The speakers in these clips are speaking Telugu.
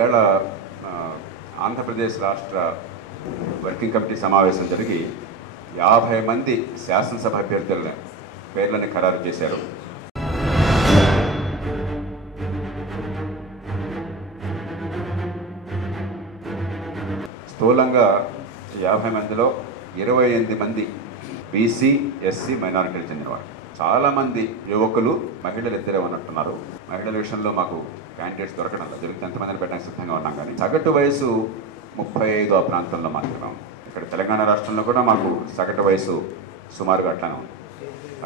ఈవేళ ఆంధ్రప్రదేశ్ రాష్ట్ర వర్కింగ్ కమిటీ సమావేశం జరిగి 50 మంది శాసనసభ అభ్యర్థుల పేర్లను ఖరారు చేశారు. స్థూలంగా 50 మందిలో 28 మంది బీసీ, ఎస్సీ, మైనారిటీలకు చెందినవారు. చాలామంది యువకులు, మహిళలు ఇద్దరే ఉన్నట్టున్నారు. మహిళల విషయంలో మాకు క్యాండిడేట్స్ దొరకడం లేదు. దొరికితే ఎంతమందిని పెట్టడానికి సిద్ధంగా ఉన్నాం. కానీ సగటు వయసు 35 ఆ ప్రాంతంలో మాత్రమే. ఇక్కడ తెలంగాణ రాష్ట్రంలో కూడా మాకు సగటు వయసు సుమారుగా అట్లానే ఉంది.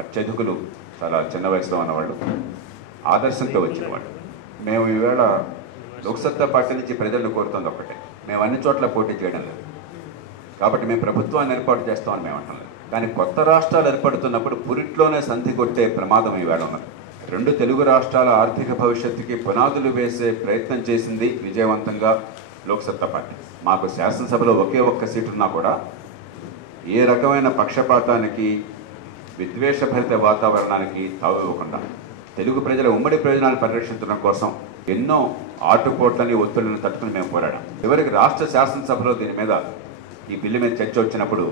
అత్యధికులు చాలా చిన్న వయసులో ఉన్నవాళ్ళు, ఆదర్శంతో వచ్చిన వాళ్ళు. మేము ఈవేళ లోక్సత్తా పార్టీ నుంచి ప్రజలను కోరుతుంది ఒక్కటే, మేము అన్ని చోట్ల పోటీ చేయడం లేదు కాబట్టి మేము ప్రభుత్వాన్ని ఏర్పాటు చేస్తామని మేము అంటలేదు. కానీ కొత్త రాష్ట్రాలు ఏర్పడుతున్నప్పుడు పురిట్లోనే సంధి కొట్టే ప్రమాదం ఈవేళ ఉన్నది. 2 తెలుగు రాష్ట్రాల ఆర్థిక భవిష్యత్తుకి పునాదులు వేసే ప్రయత్నం చేసింది విజయవంతంగా లోక్సత్తా పార్టీ. మాకు శాసనసభలో ఒకే ఒక్క సీటు ఉన్నా కూడా ఏ రకమైన పక్షపాతానికి, విద్వేషభరిత వాతావరణానికి తావివ్వకుండా తెలుగు ప్రజల ఉమ్మడి ప్రయోజనాలు పరిరక్షించడం కోసం ఎన్నో ఆటుపోట్లని, ఒత్తిళ్లను తట్టుకుని మేము పోరాడాం. చివరికి రాష్ట్ర శాసనసభలో దీని మీద, ఈ బిల్లు మీద చర్చ వచ్చినప్పుడు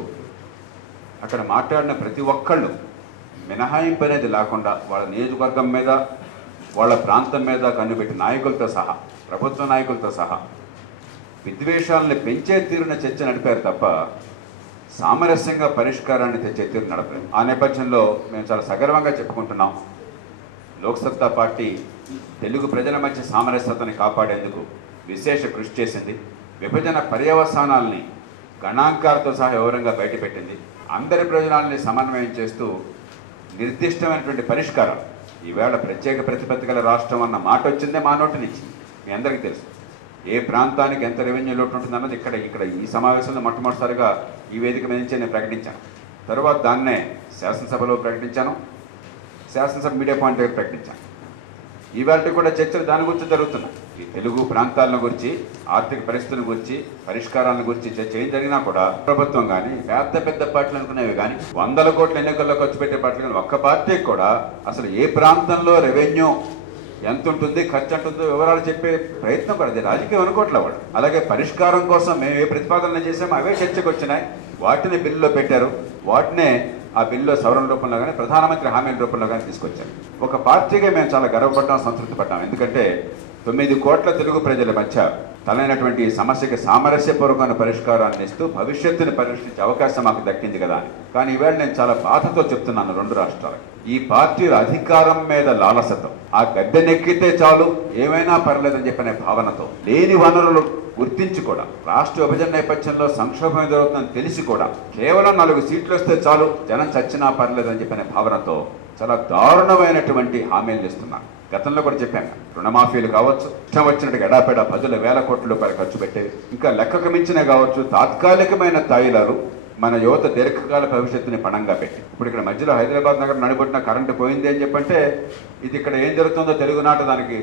అక్కడ మాట్లాడిన ప్రతి ఒక్కళ్ళు మినహాయింపు అనేది లేకుండా వాళ్ళ నియోజకవర్గం మీద, వాళ్ళ ప్రాంతం మీద కన్నుపెట్టి నాయకులతో సహా, ప్రభుత్వ నాయకులతో సహా విద్వేషాలని పెంచే తీరున చర్చ నడిపారు తప్ప సామరస్యంగా పరిష్కారాన్ని తెచ్చే తీరు నడపలేదు. ఆ నేపథ్యంలో మేము చాలా సగర్వంగా చెప్పుకుంటున్నాం, లోక్సత్తా పార్టీ తెలుగు ప్రజల మధ్య సామరస్యతని కాపాడేందుకు విశేష కృషి చేసింది. విభజన పర్యవసానాల్ని గణాంకాలతో సహా వివరంగా బయటపెట్టింది. అందరి ప్రయోజనాలని సమన్వయం చేస్తూ నిర్దిష్టమైనటువంటి పరిష్కారం. ఈవేళ ప్రత్యేక ప్రతిపత్తి గల రాష్ట్రం అన్న మాట వచ్చిందే మా నోటి నుంచి. మీ అందరికీ తెలుసు ఏ ప్రాంతానికి ఎంత రెవెన్యూ లోటు ఉంటుందన్నది ఇక్కడ ఈ సమావేశంలో మొట్టమొదటిసారిగా ఈ వేదిక మీద నుంచే నేను ప్రకటించాను. తర్వాత దాన్నే శాసనసభలో ప్రకటించాను, శాసనసభ మీడియా పాయింట్ దగ్గర ప్రకటించాను. ఈవేళ కూడా చర్చలు దాని గురించి జరుగుతున్నాయి. ఈ తెలుగు ప్రాంతాలను గురించి, ఆర్థిక పరిస్థితుల గురించి, పరిష్కారాల గురించి చర్చ ఏం జరిగినా కూడా ప్రభుత్వం కానీ, పెద్ద పార్టీలు అనుకునేవి కానీ, 100 కోట్ల ఎన్నికల్లో ఖర్చు పెట్టే పార్టీలు కానీ ఒక్క పార్టీకి కూడా అసలు ఏ ప్రాంతంలో రెవెన్యూ ఎంత ఉంటుంది, ఖర్చు ఉంటుందో వివరాలు చెప్పే ప్రయత్నం కూడా అది రాజకీయం అనుకోవట్లే వాళ్ళు. అలాగే పరిష్కారం కోసం మేము ఏ ప్రతిపాదనలు చేసామో అవే చర్చకు వచ్చినాయి. వాటిని బిల్లులో పెట్టారు. వాటినే ఆ బిల్లులో సవరణ రూపంలో కానీ, ప్రధానమంత్రి హామీల రూపంలో కానీ తీసుకొచ్చారు. ఒక పార్టీగా మేము చాలా గర్వపడ్డాం, సంతృప్తి పడ్డాం. ఎందుకంటే 9 కోట్ల తెలుగు ప్రజల మధ్య తలైనటువంటి సమస్యకి సామరస్యపూర్వకమైన పరిష్కారాన్ని ఇస్తూ భవిష్యత్తుని పరిరక్షించే అవకాశం మాకు దక్కింది కదా అని. కానీ ఈవేళ నేను చాలా బాధతో చెప్తున్నాను 2 రాష్ట్రాలకు, ఈ పార్టీల అధికారం మీద లాలసతో, ఆ గద్దెనెక్కితే చాలు ఏమైనా పర్లేదని చెప్పనే భావనతో, లేని వనరులు గుర్తించి కూడా, రాష్ట్ర విభజన నేపథ్యంలో సంక్షోభం ఎదురవుతుందని తెలిసి కూడా కేవలం 4 సీట్లు వస్తే చాలు జనం చచ్చినా పర్లేదని చెప్పనే భావనతో చాలా దారుణమైనటువంటి హామీలు ఇస్తున్నారు. గతంలో కూడా చెప్పాను, రుణమాఫీలు కావచ్చు, ఇష్టం వచ్చినట్టుగా ఎడాపెడా 10,000 కోట్ల రూపాయలు ఖర్చు పెట్టేవి, ఇంకా లెక్కకు మించినే కావచ్చు తాత్కాలికమైన తాయిలాలు మన యువత దీర్ఘకాల భవిష్యత్తుని పణంగా పెట్టి. ఇప్పుడు ఇక్కడ మధ్యలో హైదరాబాద్ నగరం నడిపడిన కరెంటు పోయింది అని చెప్పంటే ఇది ఇక్కడ ఏం జరుగుతుందో తెలుగునాట దానికి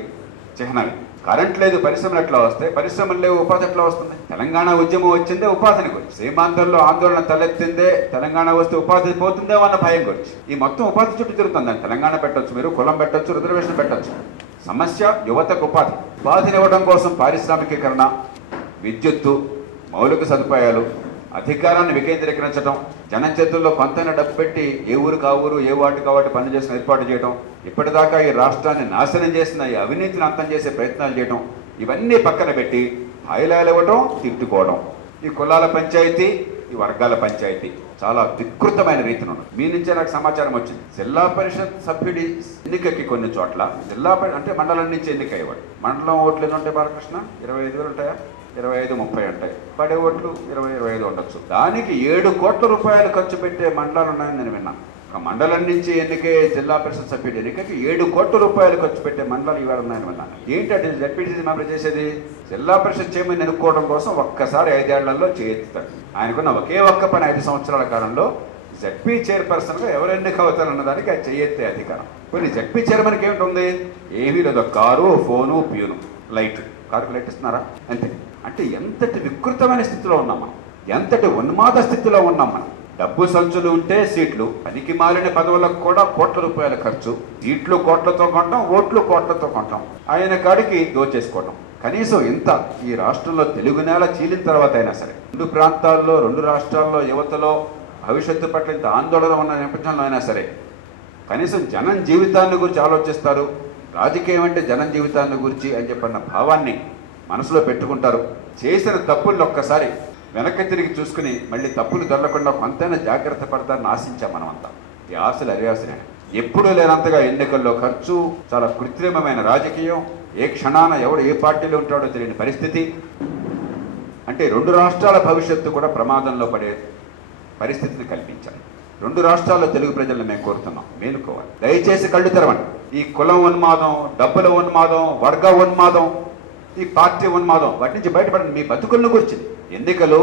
చిహ్నమే. కరెంట్ లేదు, పరిశ్రమలు ఎట్లా వస్తాయి? పరిశ్రమలు లేవు, ఉపాధి ఎట్లా వస్తుంది? తెలంగాణ ఉద్యమం వచ్చిందే ఉపాధిని గురించి, సీమాంధ్రంలో ఆందోళన తలెత్తిందే తెలంగాణ వస్తే ఉపాధి పోతుందేమో అన్న భయం గురించి. ఈ మొత్తం ఉపాధి చుట్టూ తిరుగుతుందని తెలంగాణ పెట్టొచ్చు, మీరు కులం పెట్టొచ్చు, రిజర్వేషన్ పెట్టొచ్చు. సమస్య యువతకు ఉపాధిని ఇవ్వడం కోసం పారిశ్రామికీకరణ, విద్యుత్తు, మౌలిక సదుపాయాలు, అధికారాన్ని వికేంద్రీకరించడం, జనం చేతుల్లో కొంతైనా డబ్బు పెట్టి ఏ ఊరికి ఆ ఊరు, ఏ వాటికి ఆ వాటి పని చేసిన ఏర్పాటు చేయడం, ఇప్పటిదాకా ఈ రాష్ట్రాన్ని నాశనం చేసిన ఈ అవినీతిని అంతం చేసే ప్రయత్నాలు చేయడం, ఇవన్నీ పక్కన పెట్టి హాయిలాలు ఇవ్వడం, తిట్టుకోవడం. ఈ కులాల పంచాయతీ, ఈ వర్గాల పంచాయతీ చాలా వికృతమైన రీతిలో ఉంది. మీ నుంచే నాకు సమాచారం వచ్చింది, జిల్లా పరిషత్ సభ్యుడి ఎన్నికకి కొన్ని చోట్ల అంటే మండలం నుంచి ఎన్నిక అయ్యేవాడు. మండలం ఓట్లు ఎన్ని ఉంటాయి బాలకృష్ణ? 25,000 ఉంటాయా? 25-30 ఉంటాయి. పడే ఓట్లు 20-25 ఉండొచ్చు. దానికి 7 కోట్ల రూపాయలు ఖర్చు పెట్టే మండలాలు ఉన్నాయని నేను విన్నాను. ఒక మండలం నుంచి ఎన్నికే జిల్లా పరిషత్ సభ్యుడి ఎన్నికకి 7 కోట్ల రూపాయలు ఖర్చు పెట్టే మండలాలు ఇవాళ ఉన్నాయని విన్నాను. ఏంటంటే జడ్పీటీసీ మెంబర్ చేసేది జిల్లా పరిషత్ చైర్మన్ ఎన్నుకోవడం కోసం ఒక్కసారి 5 ఏళ్లలో చేయెత్తుతాడు. ఆయనకున్న ఒకే ఒక్క పని 5 సంవత్సరాల కాలంలో జడ్పీ చైర్పర్సన్గా ఎవరు ఎన్నిక అవుతారన్న దానికి అది చేయెత్తే అధికారం. కొన్ని జడ్పీ చైర్మన్కి ఏమిటి? ఏమీ లేదు, కారు, ఫోను, ప్యూను, లైట్. కారుకు లైట్ ఇస్తున్నారా? అంతే. అంటే ఎంతటి వికృతమైన స్థితిలో ఉన్నాం మనం, ఎంతటి ఉన్మాద స్థితిలో ఉన్నాం మనం. డబ్బు సంచులు ఉంటే సీట్లు, పనికి మాలిన పదవులకు కూడా కోట్ల రూపాయల ఖర్చు, సీట్లు కోట్లతో కొంటాం, ఓట్లు కోట్లతో కొంటాం, ఆయన కాడికి దోచేసుకోవటం. కనీసం ఇంత ఈ రాష్ట్రంలో తెలుగు నేల చీలిన తర్వాత అయినా సరే 2 ప్రాంతాల్లో 2 రాష్ట్రాల్లో యువతలో భవిష్యత్తు పట్ల ఇంత ఆందోళన ఉన్న నేపథ్యంలో అయినా సరే కనీసం జనం జీవితాన్ని గురించి ఆలోచిస్తారు, రాజకీయం అంటే జనం జీవితాన్ని గురించి అని చెప్పన్న భావాన్ని మనసులో పెట్టుకుంటారు. చేసిన తప్పులను ఒక్కసారి వెనక్కి తిరిగి చూసుకుని మళ్ళీ తప్పులు దొరకకుండా కొంతైనా జాగ్రత్త పడతారని ఆశించాం మనమంతా. ఈ ఆశలు అరియాసనే ఎప్పుడూ లేనంతగా ఎన్నికల్లో ఖర్చు, చాలా కృత్రిమమైన రాజకీయం, ఏ క్షణాన ఎవడు ఏ పార్టీలో ఉంటాడో తెలియని పరిస్థితి. అంటే 2 రాష్ట్రాల భవిష్యత్తు కూడా ప్రమాదంలో పడే పరిస్థితిని కల్పించాలి. 2 రాష్ట్రాల్లో తెలుగు ప్రజలను మేము కోరుతున్నాం, మేలుకోవాలి. దయచేసి కళ్ళు తెరవండి. ఈ కులం ఉన్మాదం, డబ్బుల ఉన్మాదం, వర్గ ఉన్మాదం, ఈ పార్టీ ఉన్మాదం, వాటి నుంచి బయటపడండి. మీ బతుకులను గురించి, ఎన్నికలు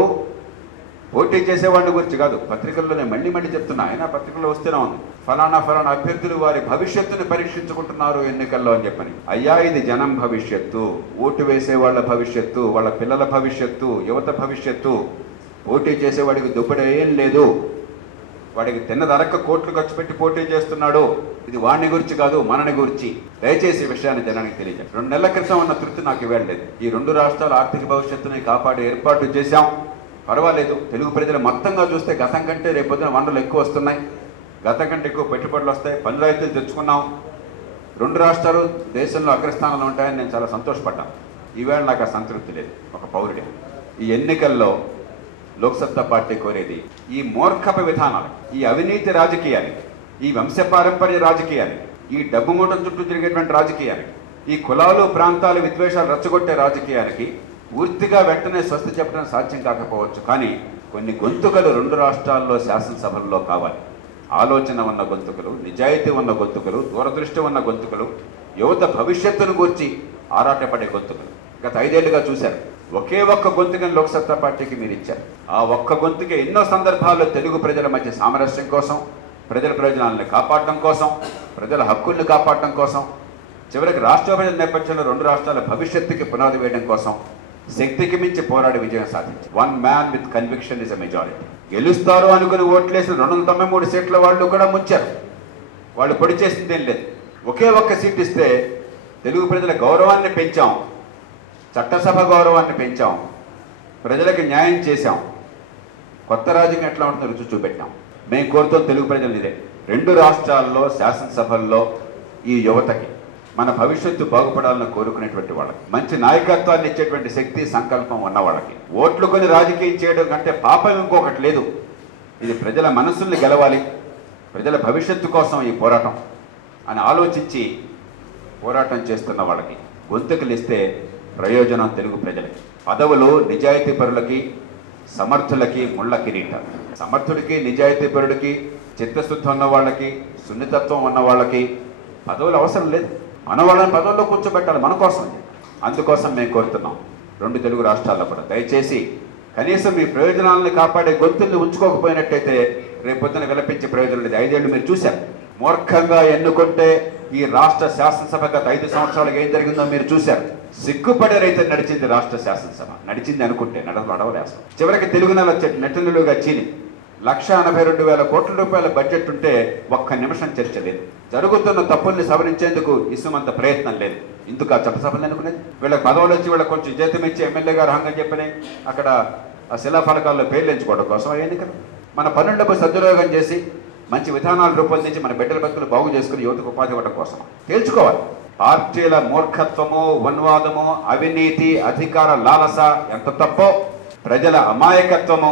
పోటీ చేసేవాడిని గురించి కాదు. పత్రికల్లో నేను మళ్ళీ చెప్తున్నా, అయినా పత్రికల్లో వస్తూనే ఉంది, ఫలానా అభ్యర్థులు వారి భవిష్యత్తుని పరీక్షించుకుంటున్నారు ఎన్నికల్లో అని చెప్పని. అయ్యా, ఇది జనం భవిష్యత్తు, ఓటు వేసే వాళ్ళ భవిష్యత్తు, వాళ్ళ పిల్లల భవిష్యత్తు, యువత భవిష్యత్తు. పోటీ చేసేవాడికి దుబ్బడి ఏం లేదు, వాడికి తిన్నదరక్క కోట్లు ఖర్చు పెట్టి పోటీ చేస్తున్నాడు. ఇది వాడిని గురించి కాదు, మనని గురించి. దయచేసి ఈ విషయాన్ని జనానికి తెలియజేయండి. 2 నెలల క్రితం ఉన్న తృప్తి నాకు ఇవ్వలేదు. ఈ 2 రాష్ట్రాల ఆర్థిక భవిష్యత్తుని కాపాడే ఏర్పాటు చేశాం, పర్వాలేదు. తెలుగు ప్రజలు మొత్తంగా చూస్తే గతం కంటే రేపొద్దున వనరులు ఎక్కువ వస్తున్నాయి, గతం కంటే ఎక్కువ పెట్టుబడులు వస్తాయి, పన్ను రాయితీలు తెచ్చుకున్నాం. 2 రాష్ట్రాలు దేశంలో అగ్రస్థానంలో ఉంటాయని నేను చాలా సంతోషపడ్డాను. ఈవేళ నాకు ఆ సంతృప్తి లేదు ఒక పౌరుడి. ఈ ఎన్నికల్లో లోక్సత్తా పార్టీ కోరేది ఈ మూర్ఖప విధానాలు, ఈ అవినీతి రాజకీయాలు, ఈ వంశపారంపర్య రాజకీయాలు, ఈ డబ్బు మూటం చుట్టూ తిరిగేటువంటి రాజకీయాలు, ఈ కులాలు ప్రాంతాలు విద్వేషాలు రెచ్చగొట్టే రాజకీయాలకి పూర్తిగా వెంటనే స్వస్తి చెప్పడం సాధ్యం కాకపోవచ్చు. కానీ కొన్ని గొంతుకలు 2 రాష్ట్రాల్లో శాసనసభల్లో కావాలి. ఆలోచన ఉన్న గొంతుకలు, నిజాయితీ ఉన్న గొంతుకలు, దూరదృష్టి ఉన్న గొంతుకలు, యువత భవిష్యత్తును గూర్చి ఆరాటపడే గొంతుకలు. గత 5 ఏళ్లుగా చూశారు. ఒకే ఒక్క గొంతుకని లోక్సత్తా పార్టీకి మీరు ఇచ్చారు. ఆ ఒక్క గొంతుకే ఎన్నో సందర్భాల్లో తెలుగు ప్రజల మధ్య సామరస్యం కోసం, ప్రజల ప్రయోజనాలను కాపాడటం కోసం, ప్రజల హక్కుల్ని కాపాడటం కోసం, చివరికి రాష్ట్ర ప్రజల నేపథ్యంలో 2 రాష్ట్రాల భవిష్యత్తుకి పునాది వేయడం కోసం శక్తికి మించి పోరాడి విజయం సాధించారు. 1 man with conviction is a majority. గెలుస్తారు అనుకుని ఓట్లేసిన 293 సీట్ల వాళ్ళు కూడా ముంచారు. వాళ్ళు పొడి చేసిందేం లేదు. ఒకే ఒక్క సీట్ ఇస్తే తెలుగు ప్రజల గౌరవాన్ని పెంచాం, చట్టసభ గౌరవాన్ని పెంచాం, ప్రజలకు న్యాయం చేశాం. కొత్త రాజ్యం ఎట్లా ఉంటుందో రుచి చూపెట్టాం. మేము కోరుతాం తెలుగు ప్రజలు ఇదే. 2 రాష్ట్రాల్లో శాసనసభల్లో ఈ యువతకి మన భవిష్యత్తు బాగుపడాలని కోరుకునేటువంటి వాళ్ళకి, మంచి నాయకత్వాన్ని ఇచ్చేటువంటి శక్తి సంకల్పం ఉన్న వాళ్ళకి ఓట్లు కొని రాజకీయం చేయడం కంటే పాపం ఇంకొకటి లేదు. ఇది ప్రజల మనసుల్ని గెలవాలి, ప్రజల భవిష్యత్తు కోసం ఈ పోరాటం అని ఆలోచించి పోరాటం చేస్తున్న వాళ్ళకి గొంతుకులు ఇస్తే ప్రయోజనం తెలుగు ప్రజలకి. పదవులు నిజాయితీ పరులకి, సమర్థులకి ముళ్ళ కిరీటం. సమర్థుడికి, నిజాయితీ పరుడికి, చిత్తశుద్ధి ఉన్న వాళ్ళకి, సున్నితత్వం ఉన్న వాళ్ళకి పదవులు అవసరం లేదు. మన వాళ్ళని పదవుల్లో కూర్చోబెట్టాలి మన కోసం. అందుకోసం మేము కోరుతున్నాం 2 తెలుగు రాష్ట్రాల్లో కూడా దయచేసి కనీసం మీ ప్రయోజనాలను కాపాడే గొంతుల్ని ఉంచుకోకపోయినట్టయితే రేపొద్దున విలపించే ప్రయోజనం లేదు. 5 ఏళ్ళు మీరు చూశారు. మూర్ఖంగా ఎన్నుకుంటే ఈ రాష్ట్ర శాసనసభ గత 5 సంవత్సరాలుగా ఏం జరిగిందో మీరు చూశారు. సిగ్గుపడేరైతే నడిచింది రాష్ట్ర శాసనసభ. నడిచింది అనుకుంటే నడవలేస్తాం. చివరికి తెలుగు నెల నెట్టనిలుగా చీలి 1,82,000 కోట్ల రూపాయల బడ్జెట్ ఉంటే ఒక్క నిమిషం చర్చ లేదు. జరుగుతున్న తప్పుల్ని సవరించేందుకు ఇసుమంత ప్రయత్నం లేదు. ఇందుకు ఆ చట్టసభలు అనుకునేది. వీళ్ళకి పదవులు వచ్చి వీళ్ళకి కొంచెం జీతం ఇచ్చి ఎమ్మెల్యే గారు హంగని చెప్పని అక్కడ ఆ శిలాఫలకాల్లో పేర్లు ఎంచుకోవడం కోసం ఎన్నికలు. మన పన్ను డబ్బు సద్వినియోగం చేసి మంచి విధానాలు రూపొందించి మన బిడ్డల బతుకులు బాగు చేసుకుని యువతకు ఉపాధి ఇవ్వడం కోసం తేల్చుకోవాలి. పార్టీల మూర్ఖత్వము, ఉన్వాదము, అవినీతి, అధికార లాలస ఎంత తప్పో, ప్రజల అమాయకత్వము,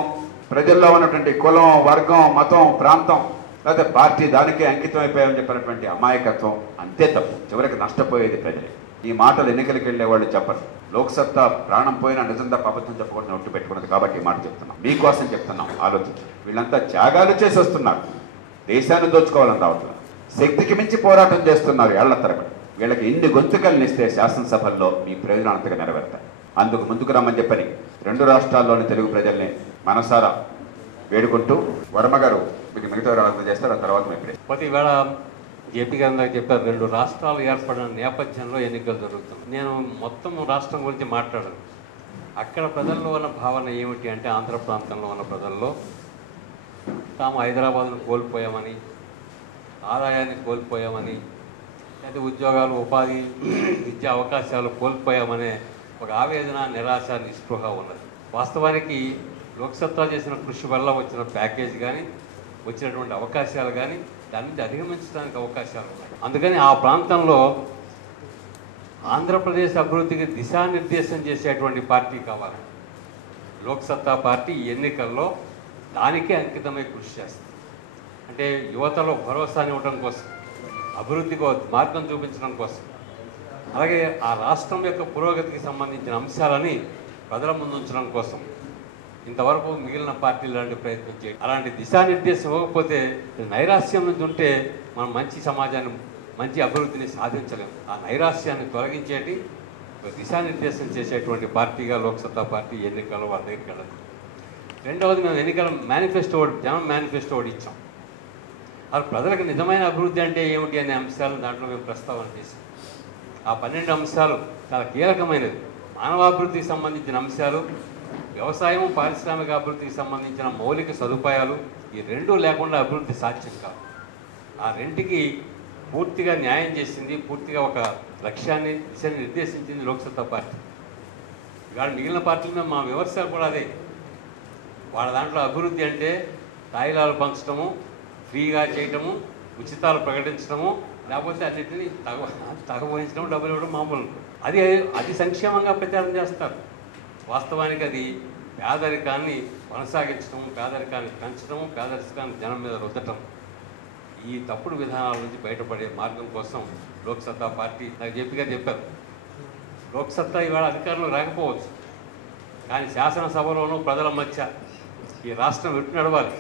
ప్రజల్లో ఉన్నటువంటి కులం, వర్గం, మతం, ప్రాంతం లేకపోతే పార్టీ దానికే అంకితం అయిపోయామని చెప్పినటువంటి అమాయకత్వం అంతే తప్పు. చివరికి నష్టపోయేది ప్రజలే. ఈ మాటలు ఎన్నికలకు వెళ్ళే వాళ్ళు చెప్పరు. లోక్సత్తా ప్రాణం పోయినా నిజం తప్ప అబద్ధం చెప్పకుండా ఒట్టు పెట్టుకున్నది కాబట్టి ఈ మాట చెప్తున్నాం. మీకోసం చెప్తున్నాం, ఆలోచించండి. వీళ్ళంతా త్యాగాలు చేసి వస్తున్నారు, దేశాన్ని దోచుకోవాలని రావట్లేదు. శక్తికి మించి పోరాటం చేస్తున్నారు ఏళ్ల తరబడి. వీళ్ళకి ఎన్ని గొంతుకలను ఇస్తే శాసనసభల్లో మీ ప్రయోజనాంతగా నెరవేరుతాయి. అందుకు ముందుకు రమ్మని చెప్పని 2 రాష్ట్రాల్లోని తెలుగు ప్రజల్ని మనసారా వేడుకుంటూ వర్మ గారు మీకు మిగతా ఆలోచన చేస్తారు. ఆ తర్వాత మేము ఈవేళ జేపీ గారు నాకు చెప్పారు 2 రాష్ట్రాలు ఏర్పడిన నేపథ్యంలో ఎన్నికలు జరుగుతుంది. నేను మొత్తం రాష్ట్రం గురించి మాట్లాడాను. అక్కడ ప్రజల్లో ఉన్న భావన ఏమిటి అంటే, ఆంధ్ర ప్రాంతంలో ఉన్న ప్రజల్లో తాము హైదరాబాద్ను కోల్పోయామని, ఆదాయాన్ని కోల్పోయామని, లేదా ఉద్యోగాలు, ఉపాధి, విద్యా అవకాశాలు కోల్పోయామనే ఒక ఆవేదన, నిరాశ, నిస్పృహ ఉన్నది. వాస్తవానికి లోక్సత్తా చేసిన కృషి వల్ల వచ్చిన ప్యాకేజ్ కానీ, వచ్చినటువంటి అవకాశాలు కానీ దాని నుంచి అధిగమించడానికి అవకాశాలు ఉన్నాయి. అందుకని ఆ ప్రాంతంలో ఆంధ్రప్రదేశ్ అభివృద్ధికి దిశానిర్దేశం చేసేటువంటి పార్టీ కావాలి. లోక్సత్తా పార్టీ ఎన్నికల్లో దానికే అంకితమై కృషి చేస్తుంది. అంటే యువతలో భరోసాని ఇవ్వడం కోసం, అభివృద్ధికి మార్గం చూపించడం కోసం, అలాగే ఆ రాష్ట్రం యొక్క పురోగతికి సంబంధించిన అంశాలని ప్రజల ముందు ఉంచడం కోసం ఇంతవరకు మిగిలిన పార్టీలు లాంటి ప్రయత్నం చేయాలి. అలాంటి దిశానిర్దేశం ఇవ్వకపోతే నైరాశ్యం నుంచి ఉంటే మనం మంచి సమాజాన్ని, మంచి అభివృద్ధిని సాధించలేము. ఆ నైరాశ్యాన్ని తొలగించేటి దిశానిర్దేశం చేసేటువంటి పార్టీగా లోక్సత్తా పార్టీ ఎన్నికల్లో వాళ్ళ దగ్గరికి వెళ్ళదు. రెండవది, మేము ఎన్నికల మేనిఫెస్టో జనం మేనిఫెస్టో ఒకటి ఇచ్చాం. అది ప్రజలకు నిజమైన అభివృద్ధి అంటే ఏమిటి అనే అంశాలను దాంట్లో మేము ప్రస్తావన చేసాం. ఆ 12 అంశాలు చాలా కీలకమైనవి. మానవాభివృద్ధికి సంబంధించిన అంశాలు, వ్యవసాయం, పారిశ్రామిక అభివృద్ధికి సంబంధించిన మౌలిక సదుపాయాలు, ఈ రెండూ లేకుండా అభివృద్ధి సాధ్యం కాదు. ఆ రెంటికి పూర్తిగా న్యాయం చేసింది, పూర్తిగా ఒక లక్ష్యాన్ని, దిశని నిర్దేశించింది లోక్సత్తా పార్టీ. ఇవాళ మిగిలిన పార్టీల మీద మా విమర్శలు కూడా అదే. వాళ్ళ దాంట్లో అభివృద్ధి అంటే తాయిలాలు పంచడము, ఫ్రీగా చేయటము, ఉచితాలు ప్రకటించడము, లేకపోతే అన్నింటినీ తగవహించడం, డబ్బులు ఇవ్వడం మామూలు. అది సంక్షేమంగా ప్రచారం చేస్తారు. వాస్తవానికి అది పేదరికాన్ని కొనసాగించడం, పేదరికాన్ని పెంచడం, పేదరికాన్ని జనం మీద రుద్దటం. ఈ తప్పుడు విధానాల నుంచి బయటపడే మార్గం కోసం లోక్సత్తా పార్టీ, నాకు చెప్పారు, లోక్సత్తా ఇవాళ అధికారంలో రాకపోవచ్చు, కానీ శాసనసభలోనూ ప్రజల మధ్య ఈ రాష్ట్రం ఎటు నడవాలి,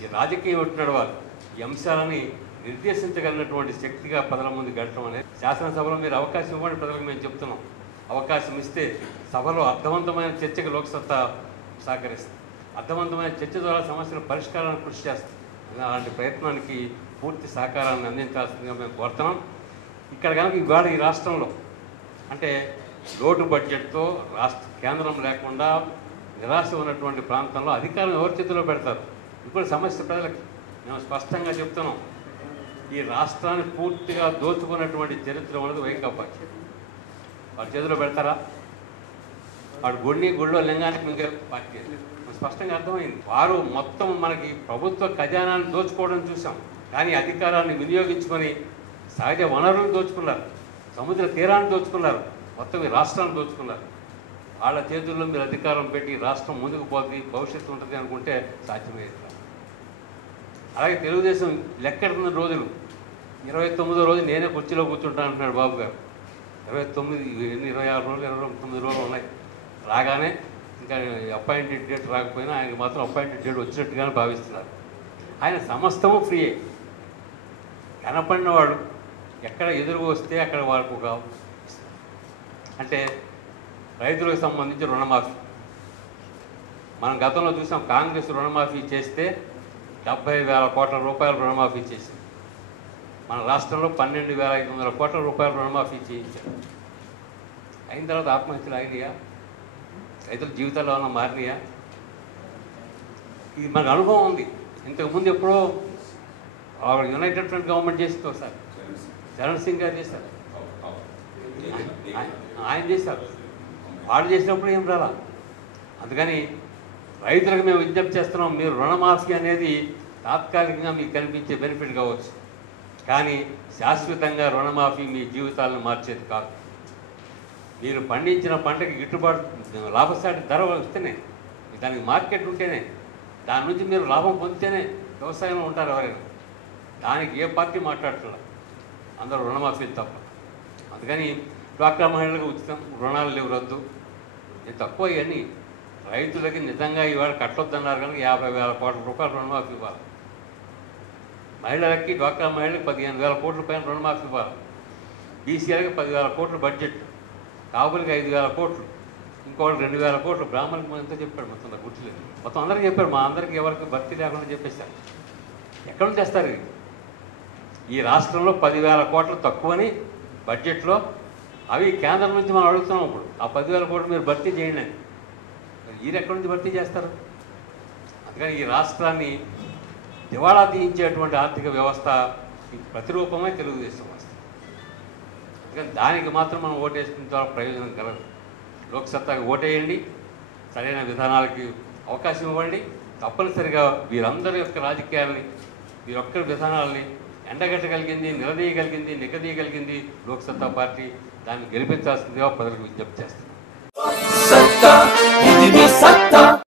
ఈ రాజకీయం ఎటు నడవాలి, ఈ అంశాలని నిర్దేశించగలిగినటువంటి శక్తిగా ప్రజల ముందు గడటం అనేది. శాసనసభలో మీరు అవకాశం ఇవ్వండి, ప్రజలకు మేము చెప్తున్నాం. అవకాశం ఇస్తే సభలో అర్థవంతమైన చర్చకు లోక్సత్తా సహకరిస్తుంది. అర్థవంతమైన చర్చ ద్వారా సమస్యల పరిష్కారానికి కృషి చేస్తుంది. అలాంటి ప్రయత్నానికి పూర్తి సహకారాన్ని అందించాల్సిందిగా మేము కోరుతున్నాం. ఇక్కడ కనుక ఇవాళ ఈ రాష్ట్రంలో అంటే లోటు బడ్జెట్తో కేంద్రం లేకుండా నిరాశ ఉన్నటువంటి ప్రాంతంలో అధికారం ఎవరి చేతిలో పెడతారు? ఇప్పుడు సమస్య ప్రజలకి మేము స్పష్టంగా చెప్తున్నాం. ఈ రాష్ట్రాన్ని పూర్తిగా దోచుకున్నటువంటి చరిత్ర ఉన్నది వైకాపాకి. వాళ్ళ చేతిలో పెడతారా? వాడు గుడిలో లింగానికి మింగే పార్టీ స్పష్టంగా అర్థమైంది. వారు మొత్తం మనకి ప్రభుత్వ ఖజానాన్ని దోచుకోవడం చూసాం, కానీ అధికారాన్ని వినియోగించుకొని సహజ వనరులను దోచుకున్నారు, సముద్ర తీరాన్ని దోచుకున్నారు, మొత్తం ఈ రాష్ట్రాన్ని దోచుకున్నారు. వాళ్ళ చేతుల్లో మీరు అధికారం పెట్టి రాష్ట్రం ముందుకు పోతుంది, భవిష్యత్తు ఉంటుంది అనుకుంటే సాధ్యమయ్యేది. అలాగే తెలుగుదేశం లెక్కెడుతున్న రోజులు 29వ రోజు నేనే కుర్చీలో కూర్చుంటా అంటున్నాడు బాబు గారు. 26 రోజులు 29 రోజులు ఉన్నాయి. రాగానే ఇంకా అపాయింటెడ్ డేట్ రాకపోయినా ఆయనకి మాత్రం అపాయింటెడ్ డేట్ వచ్చినట్టుగానే భావిస్తున్నారు. ఆయన సమస్తము ఫ్రీయే. కనపడినవాడు ఎక్కడ ఎదురు వస్తే అక్కడ వాళ్ళకు ఒక అంటే రైతులకు సంబంధించి రుణమాఫీ మనం గతంలో చూసాం. కాంగ్రెస్ రుణమాఫీ చేస్తే 70,000 కోట్ల రూపాయల రుణమాఫీ చేసింది. మన రాష్ట్రంలో 12,500 కోట్ల రూపాయల రుణమాఫీ చేయించారు. అయిన తర్వాత ఆత్మహత్యలు అయినాయా? రైతుల జీవితాల్లో ఉన్న మారినాయా? ఇది మనకు అనుభవం ఉంది. ఇంతకుముందు ఎప్పుడో యునైటెడ్ ఫ్రంట్ గవర్నమెంట్ చేసింది ఒకసారి, చరణ్ సింగ్ గారు చేశారు, ఆయన చేశారు. వాడు చేసినప్పుడు ఏం రాలా. అందుకని రైతులకు మేము విజ్ఞప్తి చేస్తున్నాం, మీరు రుణమాఫీ అనేది తాత్కాలికంగా మీకు కనిపించే బెనిఫిట్ కావచ్చు, కానీ శాశ్వతంగా రుణమాఫీ మీ జీవితాలను మార్చేది కాదు. మీరు పండించిన పంటకి గిట్టుబాటు లాభసాటి ధర వస్తేనే, దానికి మార్కెట్ ఉంటేనే, దాని నుంచి మీరు లాభం పొందితేనే వ్యవసాయంలో ఉంటారు ఎవరైనా. దానికి ఏ పార్టీ మాట్లాడుతున్నారు? అందరూ రుణమాఫీలు తప్ప. అందుకని డ్వాక్రా మహిళలకు ఉచితం రుణాలు లేవు, రద్దు. ఇది తక్కువ. ఇవన్నీ రైతులకి నిజంగా ఇవాళ కట్టొద్దన్నారు కనుక 50,000 కోట్ల రూపాయలు రుణమాఫీ ఇవ్వాలి. మహిళలకి, డ్వాక్రా మహిళలకు 15,000 కోట్ల పైన రుణమాఫీ ఇవ్వాలి. బీసీలకి 10,000 కోట్ల బడ్జెట్, కాపులకి 5,000 కోట్లు, ఇంకోటి 2,000 కోట్లు. బ్రాహ్మణులకు ఎంతో చెప్పాడు, మొత్తం గుర్తులేదు. మొత్తం అందరికీ చెప్పాడు. మా అందరికీ ఎవరికి భర్తీ లేకుండా చెప్పేశారు. ఎక్కడ నుంచి తెస్తారు? ఈ రాష్ట్రంలో 10,000 కోట్లు తక్కువని బడ్జెట్లో, అవి కేంద్రం నుంచి మనం అడుగుతున్నాం. ఇప్పుడు ఆ 10,000 కోట్లు మీరు భర్తీ చేయండి అని. మీరు ఎక్కడి నుంచి భర్తీ చేస్తారు? అందుకని ఈ రాష్ట్రాన్ని దివాళా తీయించేటువంటి ఆర్థిక వ్యవస్థ ప్రతిరూపమే తెలుగుదేశం వ్యవస్థ. అందుకని దానికి మాత్రం మనం ఓటేసుకున్న ద్వారా ప్రయోజనం కలదు. లోక్సత్తాకు ఓటేయండి, సరైన విధానాలకి అవకాశం ఇవ్వండి. తప్పనిసరిగా వీరందరి యొక్క రాజకీయాల్ని, వీరొక్కరి విధానాలని ఎండగట్టగలిగింది, నిలదీయగలిగింది, నిగదీయగలిగింది లోక్సత్తా పార్టీ. దాన్ని గెలిపించాల్సిందిగా ప్రజలకు విజ్ఞప్తి చేస్తాను.